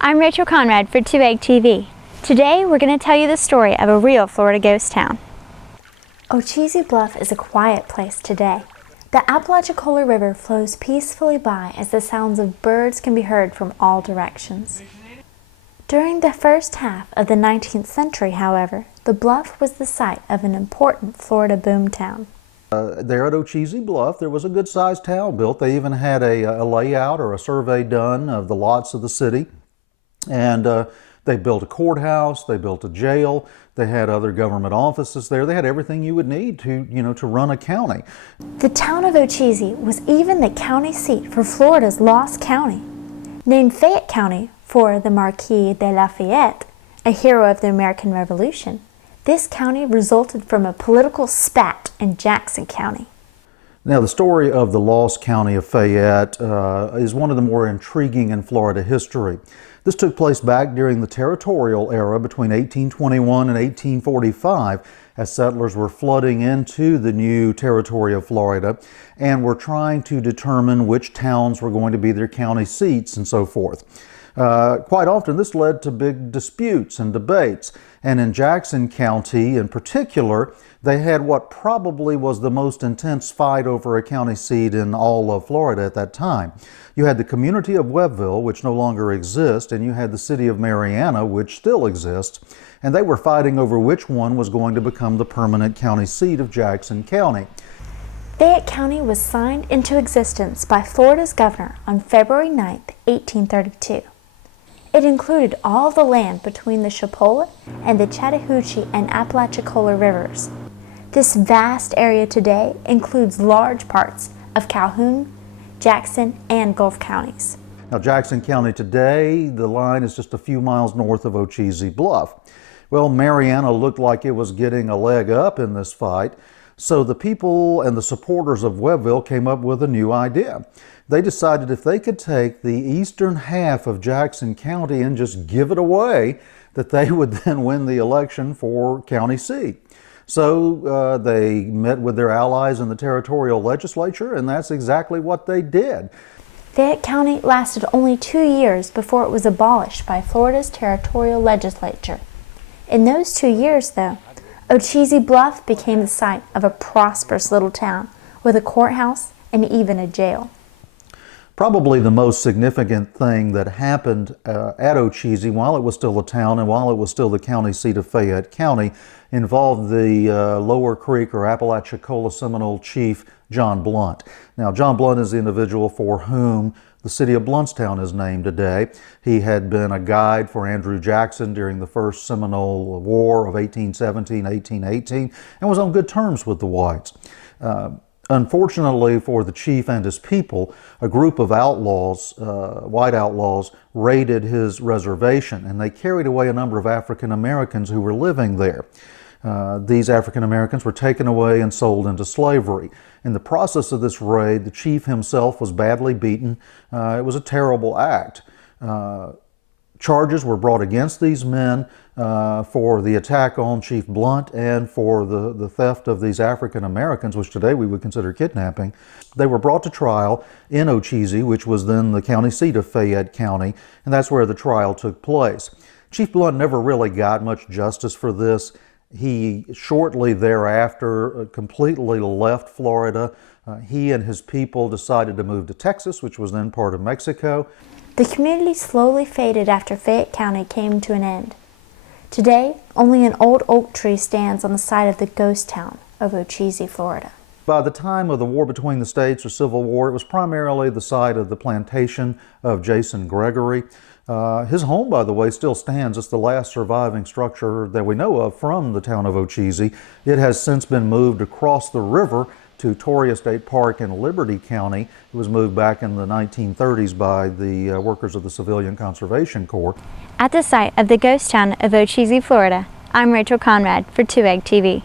I'm Rachel Conrad for 2 Egg TV. Today we're going to tell you the story of a real Florida ghost town. Ocheesee Bluff is a quiet place today. The Apalachicola River flows peacefully by as the sounds of birds can be heard from all directions. During the first half of the 19th century, however, the Bluff was the site of an important Florida boomtown. There at Ocheesee Bluff, there was a good-sized town built. They even had a layout or a survey done of the lots of the city. And they built a courthouse, they built a jail, they had other government offices there. They had everything you would need to run a county. The town of Ocheesee was even the county seat for Florida's Lost County. Named Fayette County for the Marquis de Lafayette, a hero of the American Revolution, this county resulted from a political spat in Jackson County. Now, the story of the Lost County of Fayette is one of the more intriguing in Florida history. This took place back during the territorial era between 1821 and 1845, as settlers were flooding into the new territory of Florida and were trying to determine which towns were going to be their county seats and so forth. Quite often this led to big disputes and debates, and in Jackson County in particular, they had what probably was the most intense fight over a county seat in all of Florida at that time. You had the community of Webbville, which no longer exists, and you had the city of Marianna, which still exists, and they were fighting over which one was going to become the permanent county seat of Jackson County. Fayette County was signed into existence by Florida's governor on February 9, 1832. It included all the land between the Chapala and the Chattahoochee and Apalachicola rivers. This vast area today includes large parts of Calhoun, Jackson, and Gulf counties. Now, Jackson County today, the line is just a few miles north of Ocheesee Bluff. Well, Marianna looked like it was getting a leg up in this fight, so the people and the supporters of Webbville came up with a new idea. They decided if they could take the eastern half of Jackson County and just give it away, that they would then win the election for county seat. So they met with their allies in the territorial legislature, and that's exactly what they did. Fayette County lasted only 2 years before it was abolished by Florida's territorial legislature. In those 2 years, though, Ocheesee Bluff became the site of a prosperous little town with a courthouse and even a jail. Probably the most significant thing that happened at Ocheesee while it was still a town and while it was still the county seat of Fayette County involved the Lower Creek or Apalachicola Seminole chief John Blunt. Now, John Blunt is the individual for whom the city of Bluntstown is named today. He had been a guide for Andrew Jackson during the First Seminole War of 1817-1818 and was on good terms with the whites. Unfortunately for the chief and his people, a group of outlaws, white outlaws, raided his reservation, and they carried away a number of African Americans who were living there. These African Americans were taken away and sold into slavery. In the process of this raid, the chief himself was badly beaten. It was a terrible act. Charges were brought against these men for the attack on Chief Blunt and for the theft of these African Americans, which today we would consider kidnapping. They were brought to trial in Ocheesee, which was then the county seat of Fayette County, and that's where the trial took place. Chief Blunt never really got much justice for this. He shortly thereafter completely left Florida. He and his people decided to move to Texas, which was then part of Mexico. The community slowly faded after Fayette County came to an end. Today, only an old oak tree stands on the site of the ghost town of Ocheesee, Florida. By the time of the war between the states or Civil War, it was primarily the site of the plantation of Jason Gregory. His home, by the way, still stands. It's the last surviving structure that we know of from the town of Ocheesee. It has since been moved across the river to Torreya State Park in Liberty County. It was moved back in the 1930s by the workers of the Civilian Conservation Corps. At the site of the ghost town of Ocheesee, Florida, I'm Rachel Conrad for 2 Egg TV.